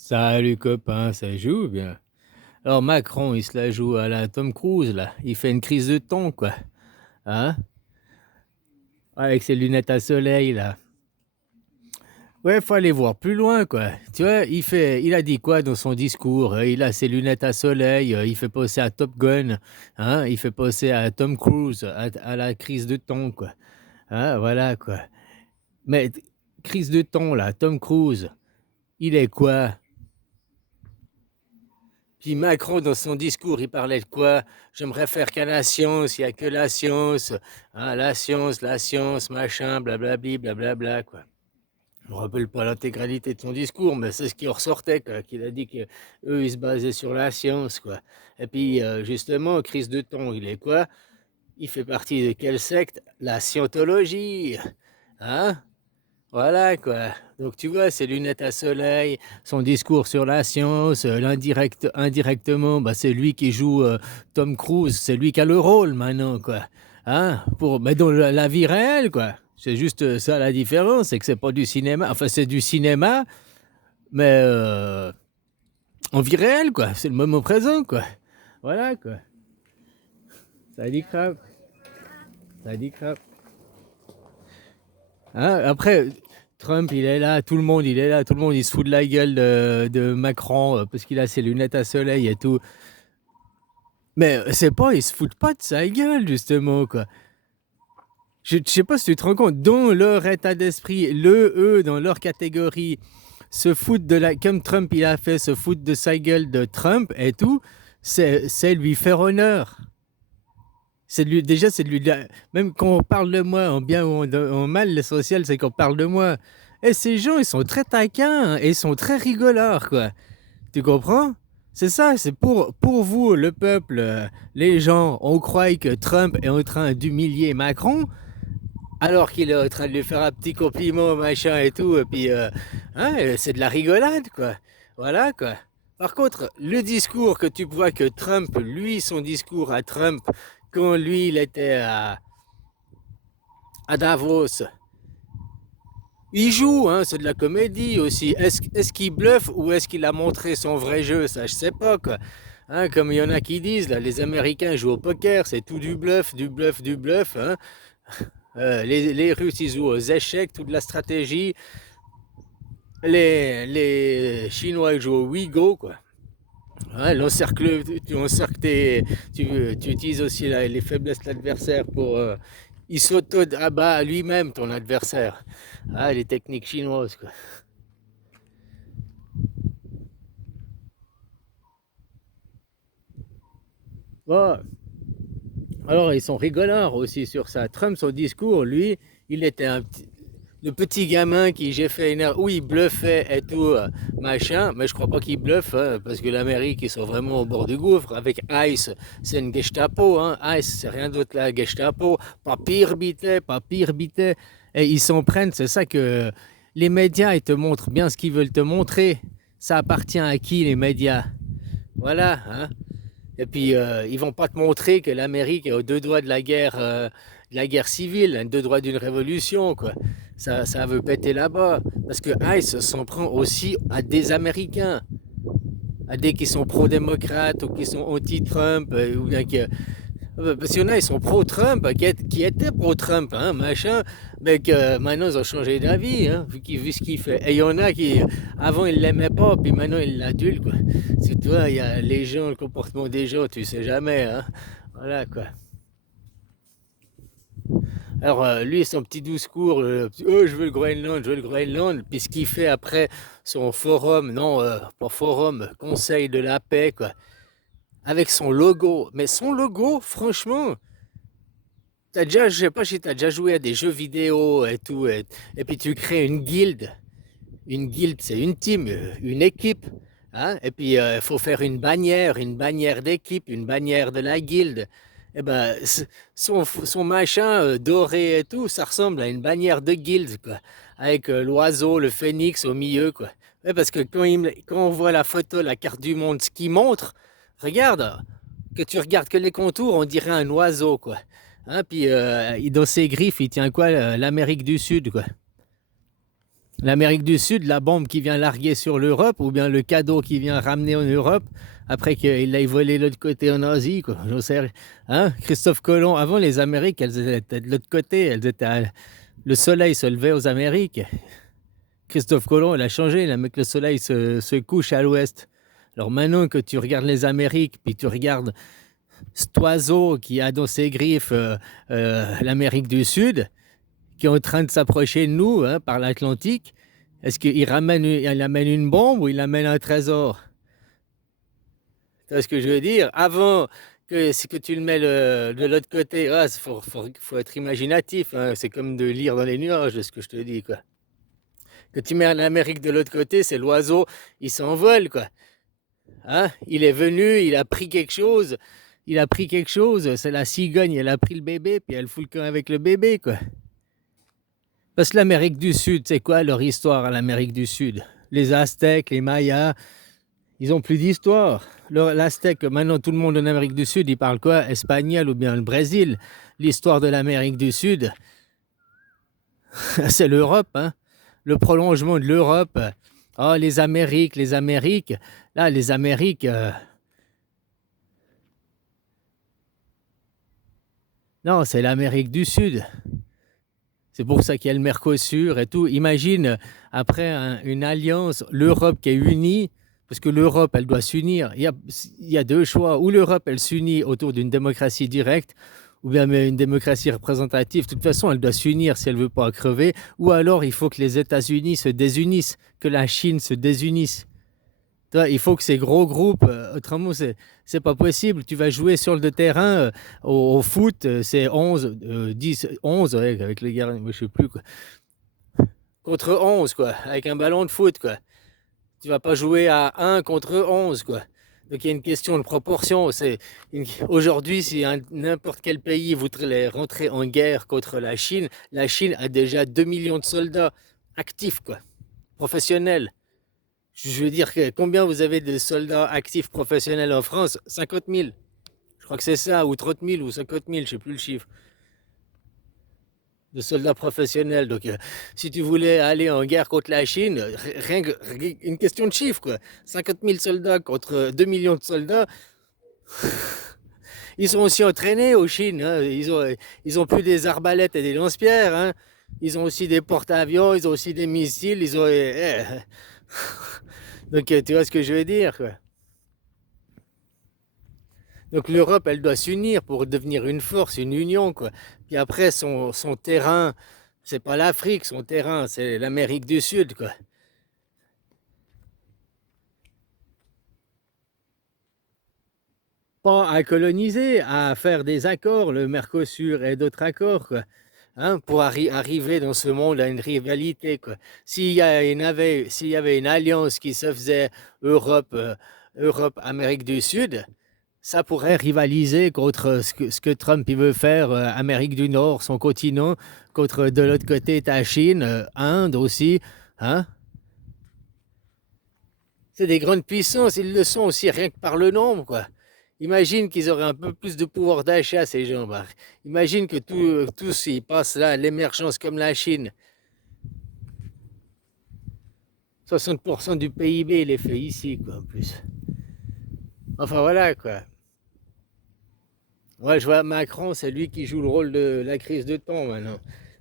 Salut copain, ça joue bien. Alors Macron, il se la joue à la Tom Cruise là. Il fait une crise de ton quoi. Hein? Avec ses lunettes à soleil là. Ouais, faut aller voir plus loin quoi. Tu vois, il a dit quoi dans son discours? Il a ses lunettes à soleil, il fait penser à Top Gun, hein? Il fait penser à Tom Cruise, à la crise de ton quoi. Hein, voilà quoi. Mais crise de ton là, Tom Cruise, il est quoi? Puis Macron, dans son discours, il parlait de quoi? Je me réfère qu'à la science, il n'y a que la science, hein, la science, machin, blablabli, blablabla, quoi. Je ne me rappelle pas l'intégralité de son discours, mais c'est ce qui en ressortait, quoi, qu'il a dit qu'eux, ils se basaient sur la science, quoi. Et puis, justement, crise de ton, il est quoi? Il fait partie de quelle secte? La scientologie, hein? Voilà quoi. Donc tu vois, ses lunettes à soleil, son discours sur la science, indirectement, bah, c'est lui qui joue Tom Cruise, c'est lui qui a le rôle maintenant quoi. Hein? Mais dans la vie réelle quoi. C'est juste ça la différence, c'est que c'est pas du cinéma. Enfin, c'est du cinéma, mais en vie réelle quoi. C'est le moment présent quoi. Voilà quoi. Ça dit crap. Ça dit crap. Hein? Après, Trump, il est là, tout le monde, il est là, tout le monde, il se fout de la gueule de Macron parce qu'il a ses lunettes à soleil et tout. Mais c'est pas, ils se foutent pas de sa gueule, justement, quoi. Je sais pas si tu te rends compte, dans leur état d'esprit, eux, dans leur catégorie, se foutent comme Trump il a fait, se foutent de sa gueule de Trump et tout, c'est lui faire honneur. Déjà, c'est de lui. Même quand on parle de moi, en bien ou en mal, l'essentiel, c'est qu'on parle de moi. Et ces gens, ils sont très taquins et ils sont très rigolards, quoi. Tu comprends? C'est ça, c'est pour vous, le peuple, les gens, on croit que Trump est en train d'humilier Macron, alors qu'il est en train de lui faire un petit compliment, machin et tout, et puis, hein, c'est de la rigolade, quoi. Voilà, quoi. Par contre, le discours que tu vois que Trump, lui, son discours à Trump, quand lui, il était à Davos, il joue, hein, c'est de la comédie aussi. Est-ce qu'il bluffe ou est-ce qu'il a montré son vrai jeu? Ça, je sais pas, quoi. Hein, comme il y en a qui disent, là, les Américains jouent au poker, c'est tout du bluff, du bluff, du bluff. Hein. Les Russes, ils jouent aux échecs, toute la stratégie. Les Chinois, ils jouent au Wigo, quoi. Ouais, tu utilises aussi les faiblesses de l'adversaire pour. Il s'auto-abat lui-même, ton adversaire. Ah, les techniques chinoises, quoi. Bon, alors, ils sont rigolards aussi sur ça. Trump, son discours, lui, il était le petit gamin qui, j'ai fait une erreur, où il bluffait et tout, machin, mais je crois pas qu'il bluffe, hein, parce que l'Amérique, ils sont vraiment au bord du gouffre. Avec ICE, c'est une Gestapo, hein. ICE, c'est rien d'autre que la Gestapo. Pas pire bité. Et ils s'en prennent, c'est ça que les médias, ils te montrent bien ce qu'ils veulent te montrer. Ça appartient à qui, les médias? Voilà, hein. Et puis, ils vont pas te montrer que l'Amérique est aux deux doigts de la guerre civile, à deux doigts d'une révolution, quoi. Ça veut péter là-bas. Parce que ICE s'en prend aussi à des Américains, à des qui sont pro-démocrates ou qui sont anti-Trump, ou bien parce qu'il y en a, ils sont pro-Trump, qui étaient pro-Trump, hein, machin, mais que maintenant ils ont changé d'avis, hein, vu ce qu'il fait. Et il y en a qui, avant, ils l'aimaient pas, puis maintenant ils l'adulent, quoi. C'est toi, il y a les gens, le comportement des gens, tu sais jamais, hein. Voilà, quoi. Alors, lui, son petit discours, oh, je veux le Groenland, je veux le Groenland, puis ce qu'il fait après son forum, non, pas forum, conseil de la paix, quoi, avec son logo. Mais son logo, franchement, je sais pas si t'as déjà joué à des jeux vidéo et tout, et puis tu crées une guilde. Une guilde, c'est une team, une équipe. Hein, et puis, il faut faire une bannière d'équipe, une bannière de la guilde. Et ben, son machin doré et tout, ça ressemble à une bannière de guilde, quoi. Avec l'oiseau, le phénix au milieu, quoi. Ouais, parce que quand on voit la photo, la carte du monde, ce qu'il montre, regarde, que tu regardes que les contours, on dirait un oiseau, quoi. Hein, puis dans ses griffes, il tient quoi? L'Amérique du Sud, quoi. L'Amérique du Sud, la bombe qui vient larguer sur l'Europe, ou bien le cadeau qui vient ramener en Europe, après qu'il aille voler de l'autre côté en Asie, quoi. J'en sais rien. Hein? Christophe Colomb, avant les Amériques, elles étaient de l'autre côté, le soleil se levait aux Amériques. Christophe Colomb, il a changé, il a mis que le soleil se couche à l'ouest. Alors maintenant que tu regardes les Amériques, puis tu regardes cet oiseau qui a dans ses griffes l'Amérique du Sud, qui est en train de s'approcher de nous, hein, par l'Atlantique, est-ce qu'il amène une bombe ou il amène un trésor? Tu vois ce que je veux dire? Avant que tu le mets de l'autre côté, il faut être imaginatif, hein. C'est comme de lire dans les nuages, ce que je te dis, quoi. Que tu mets l'Amérique de l'autre côté, c'est l'oiseau, il s'envole, quoi. Hein? Il est venu, il a pris quelque chose. C'est la cigogne, elle a pris le bébé, puis elle fout le camp avec le bébé, quoi. Parce que l'Amérique du Sud, c'est quoi leur histoire à l'Amérique du Sud? Les Aztèques, les Mayas, ils ont plus d'histoire. L'Aztèque, maintenant tout le monde en Amérique du Sud, il parle quoi? Espagnol ou bien le Brésil. L'histoire de l'Amérique du Sud, c'est l'Europe, hein? Le prolongement de l'Europe. Oh, les Amériques. Là, les Amériques... non, c'est l'Amérique du Sud. C'est pour ça qu'il y a le Mercosur et tout. Imagine, après une alliance, l'Europe qui est unie, parce que l'Europe, elle doit s'unir. Il y a deux choix. Ou l'Europe, elle s'unit autour d'une démocratie directe, ou bien une démocratie représentative. De toute façon, elle doit s'unir si elle ne veut pas crever. Ou alors, il faut que les États-Unis se désunissent, que la Chine se désunisse. Il faut que ces gros groupes, autrement, c'est pas possible. Tu vas jouer sur le terrain au foot, c'est 11, 10, 11, ouais, avec les gars, je sais plus, quoi. Contre 11, quoi, avec un ballon de foot, quoi. Tu vas pas jouer à 1 contre 11, quoi. Donc il y a une question de proportion. Aujourd'hui, si n'importe quel pays voudrait rentrer en guerre contre la Chine a déjà 2 millions de soldats actifs, quoi, professionnels. Je veux dire, combien vous avez de soldats actifs professionnels en France? 50 000. Je crois que c'est ça, ou 30 000, ou 50 000, je ne sais plus le chiffre. De soldats professionnels. Donc, si tu voulais aller en guerre contre la Chine, rien que une question de chiffre, quoi. 50 000 soldats contre 2 millions de soldats. Ils sont aussi entraînés aux Chines, hein. Ils ont plus des arbalètes et des lance-pierres, hein. Ils ont aussi des porte-avions, ils ont aussi des missiles, Donc, tu vois ce que je veux dire, quoi. Donc l'Europe, elle doit s'unir pour devenir une force, une union, quoi. Puis après, son terrain, c'est pas l'Afrique, son terrain, c'est l'Amérique du Sud, quoi. Pas à coloniser, à faire des accords, le Mercosur et d'autres accords, quoi. Hein, pour arriver dans ce monde à une rivalité, quoi. S'il y avait une alliance qui se faisait Europe-Amérique du Sud, ça pourrait rivaliser contre ce que Trump il veut faire, Amérique du Nord, son continent, contre de l'autre côté ta Chine, Inde aussi. Hein? C'est des grandes puissances, ils le sont aussi rien que par le nombre, quoi. Imagine qu'ils auraient un peu plus de pouvoir d'achat, ces gens. Bah, imagine que tous ils passent là à l'émergence comme la Chine. 60% du PIB, il est fait ici, quoi, en plus. Enfin voilà, quoi. Ouais, je vois Macron, c'est lui qui joue le rôle de la crise de temps maintenant.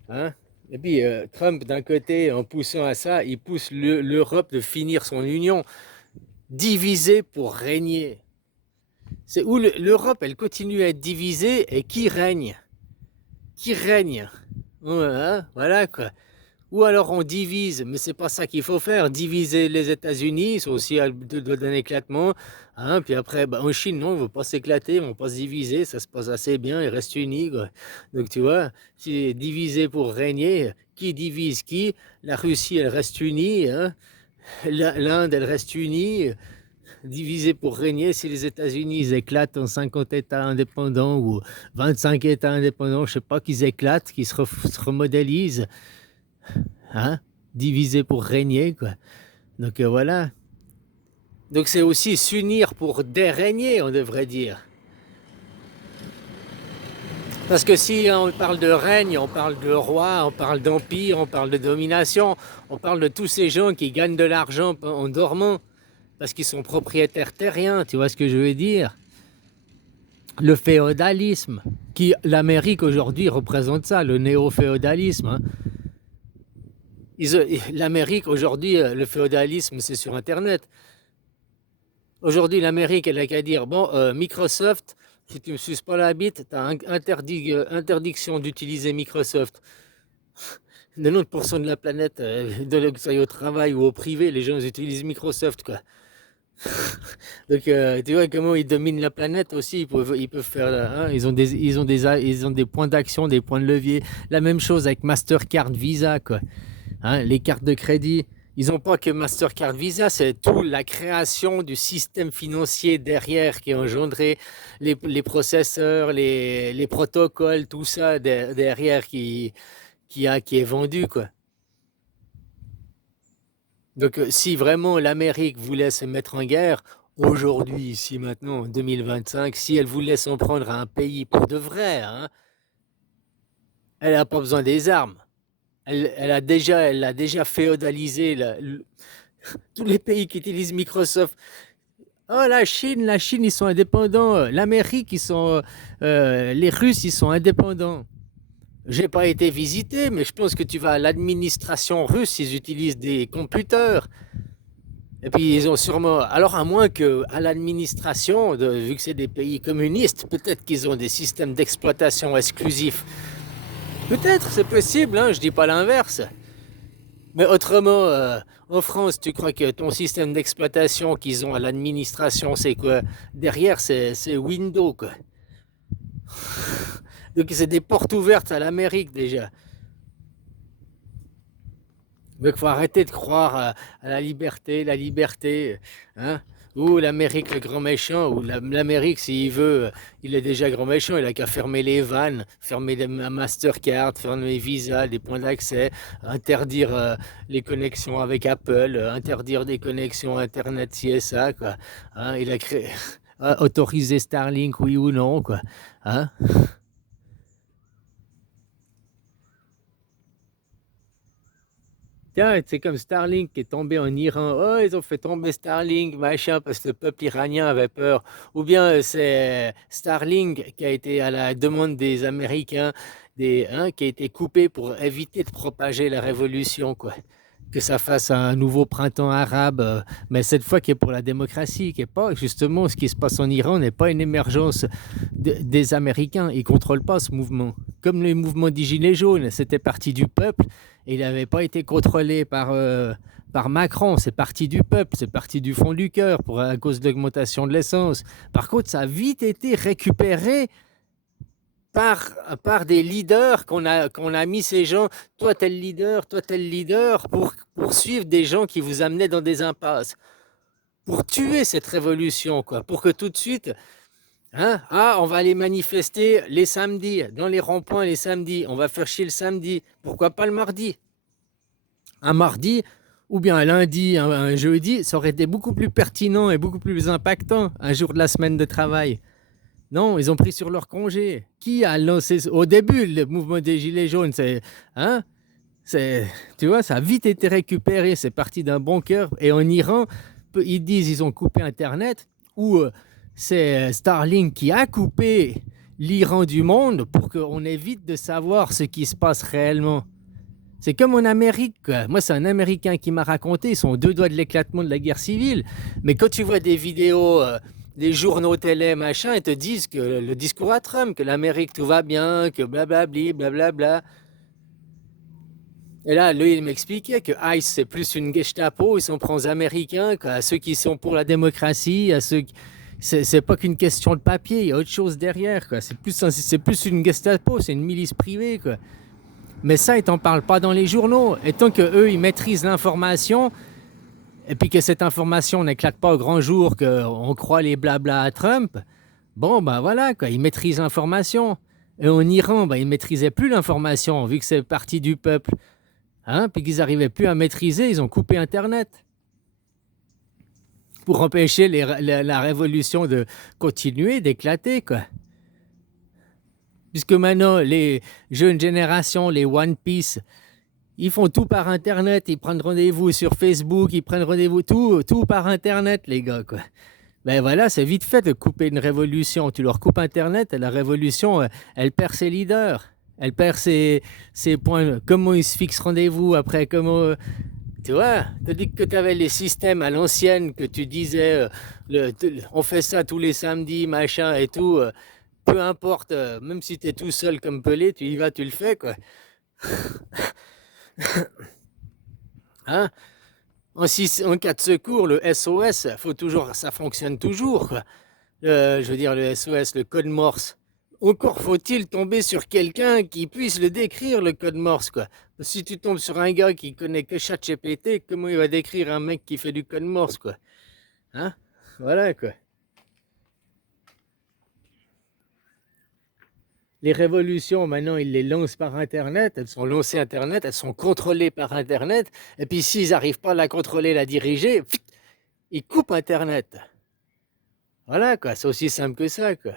Hein? Et puis Trump, d'un côté, en poussant à ça, il pousse l'Europe de finir son union, divisée pour régner. C'est où l'Europe, elle continue à être divisée et qui règne? Qui règne? Ouais, hein? Voilà, quoi. Ou alors on divise, mais c'est pas ça qu'il faut faire. Diviser les États-Unis, c'est aussi d'un éclatement. Hein, puis après, bah, en Chine, non, on ne veut pas s'éclater, on ne veut pas se diviser, ça se passe assez bien, ils restent unis, quoi. Donc tu vois, si diviser pour régner, qui divise qui? La Russie, elle reste unie, hein. L'Inde, elle reste unie. Diviser pour régner, si les États-Unis ils éclatent en 50 États indépendants ou 25 États indépendants, je ne sais pas, qu'ils éclatent, qu'ils se remodélisent. Hein? Diviser pour régner, quoi. Donc voilà. Donc c'est aussi s'unir pour dérégner, on devrait dire. Parce que si on parle de règne, on parle de roi, on parle d'empire, on parle de domination, on parle de tous ces gens qui gagnent de l'argent en dormant parce qu'ils sont propriétaires terriens, tu vois ce que je veux dire? Le féodalisme, qui l'Amérique aujourd'hui représente ça, le néo-féodalisme, hein. L'Amérique aujourd'hui, le féodalisme, c'est sur Internet. Aujourd'hui, l'Amérique, elle a qu'à dire, bon, Microsoft, si tu me suces pas la bite, tu as interdiction d'utiliser Microsoft. 90% de la planète, que ça aille au travail ou au privé, les gens ils utilisent Microsoft, quoi. Donc, tu vois comment ils dominent la planète aussi. Ils peuvent faire, hein, ils ont des points d'action, des points de levier. La même chose avec Mastercard, Visa, quoi. Hein, les cartes de crédit. Ils n'ont pas que Mastercard, Visa, c'est toute la création du système financier derrière qui a engendré les processeurs, les protocoles, tout ça derrière qui est vendu, quoi. Donc, si vraiment l'Amérique voulait se mettre en guerre, aujourd'hui, ici, maintenant, en 2025, si elle voulait s'en prendre à un pays pour de vrai, hein, elle n'a pas besoin des armes. Elle a déjà féodalisé tous les pays qui utilisent Microsoft. Oh, la Chine, ils sont indépendants. L'Amérique, les Russes, ils sont indépendants. J'ai pas été visité, mais je pense que tu vas à l'administration russe, ils utilisent des computers. Et puis ils ont sûrement, alors à moins que à l'administration, vu que c'est des pays communistes, peut-être qu'ils ont des systèmes d'exploitation exclusifs. Peut-être, c'est possible, hein, je dis pas l'inverse. Mais autrement, en France, tu crois que ton système d'exploitation qu'ils ont à l'administration, c'est quoi? Derrière, c'est Windows, quoi. Donc c'est des portes ouvertes à l'Amérique déjà. Donc il faut arrêter de croire à la liberté, hein? Ou l'Amérique le grand méchant, ou l'Amérique s'il veut, il est déjà grand méchant, il a qu'à fermer les vannes, fermer les Mastercard, fermer les visas, les points d'accès, interdire les connexions avec Apple, interdire des connexions Internet ci et ça, quoi. Hein, il a créé, autoriser Starlink, oui ou non, quoi. Hein? Tiens, c'est comme Starlink qui est tombé en Iran. Oh, ils ont fait tomber Starlink, machin, parce que le peuple iranien avait peur. Ou bien c'est Starlink qui a été à la demande des Américains, qui a été coupé pour éviter de propager la révolution, quoi. Que ça fasse un nouveau printemps arabe, mais cette fois qui est pour la démocratie, qui est pas justement ce qui se passe en Iran n'est pas une émergence des Américains. Ils contrôlent pas ce mouvement. Comme le mouvement des Gilets jaunes, c'était parti du peuple et il n'avait pas été contrôlé par Macron. C'est parti du peuple, c'est parti du fond du cœur à cause de l'augmentation de l'essence. Par contre, ça a vite été récupéré par des leaders qu'on a mis ces gens, toi t'es le leader, pour suivre des gens qui vous amenaient dans des impasses, pour tuer cette révolution, quoi, pour que tout de suite, hein, on va aller manifester les samedis, dans les ronds-points les samedis, on va faire chier le samedi, pourquoi pas le mardi? Un mardi, ou bien un lundi, un jeudi, ça aurait été beaucoup plus pertinent et beaucoup plus impactant, un jour de la semaine de travail. Non, ils ont pris sur leur congé. Qui a lancé au début le mouvement des Gilets jaunes? Hein, tu vois, ça a vite été récupéré. C'est parti d'un bon cœur. Et en Iran, ils disent ils ont coupé Internet, ou c'est Starlink qui a coupé l'Iran du monde pour qu'on évite de savoir ce qui se passe réellement. C'est comme en Amérique, quoi. Moi, c'est un Américain qui m'a raconté, ils sont aux deux doigts de l'éclatement de la guerre civile. Mais quand tu vois des vidéos, des journaux télé, machin, ils te disent que le discours à Trump, que l'Amérique tout va bien, que blablabli, blablabla. Et là, lui, il m'expliquait que ICE, c'est plus une Gestapo, ils s'en prend aux Américains, quoi, à ceux qui sont pour la démocratie, à ceux qui... C'est pas qu'une question de papier, il y a autre chose derrière, quoi. C'est plus une Gestapo, c'est une milice privée, quoi. Mais ça, ils t'en parlent pas dans les journaux. Et tant qu'eux, ils maîtrisent l'information, et puis que cette information n'éclate pas au grand jour, qu'on croit les blabla à Trump, bon, ben voilà, quoi, ils maîtrisent l'information. Et en Iran, ben, ils ne maîtrisaient plus l'information, vu que c'est parti du peuple. Hein, puis qu'ils n'arrivaient plus à maîtriser, ils ont coupé Internet pour empêcher la révolution de continuer, d'éclater, quoi. Puisque maintenant, les jeunes générations, les One Piece, ils font tout par Internet. Ils prennent rendez-vous sur Facebook, ils prennent rendez-vous tout par Internet, les gars, quoi. Ben voilà, c'est vite fait de couper une révolution. Tu leur coupes Internet, et la révolution, elle perd ses leaders. Elle perd ses points. Comment ils se fixent rendez-vous après, comment. Tu vois, tandis que tu avais les systèmes à l'ancienne que tu disais, on fait ça tous les samedis, machin et tout. Peu importe, même si tu es tout seul comme Pelé, tu y vas, tu le fais, quoi. Hein? En cas de secours, le SOS, faut toujours, ça fonctionne toujours, quoi. Je veux dire, le SOS, le code Morse. Encore faut-il tomber sur quelqu'un qui puisse le décrire, le code Morse, quoi. Si tu tombes sur un gars qui connaît que ChatGPT, comment il va décrire un mec qui fait du code Morse, quoi? Hein? Voilà, quoi. Les révolutions, maintenant, ils les lancent par Internet. Elles sont lancées Internet, elles sont contrôlées par Internet. Et puis, s'ils n'arrivent pas à la contrôler, la diriger, ils coupent Internet. Voilà, quoi. C'est aussi simple que ça, quoi.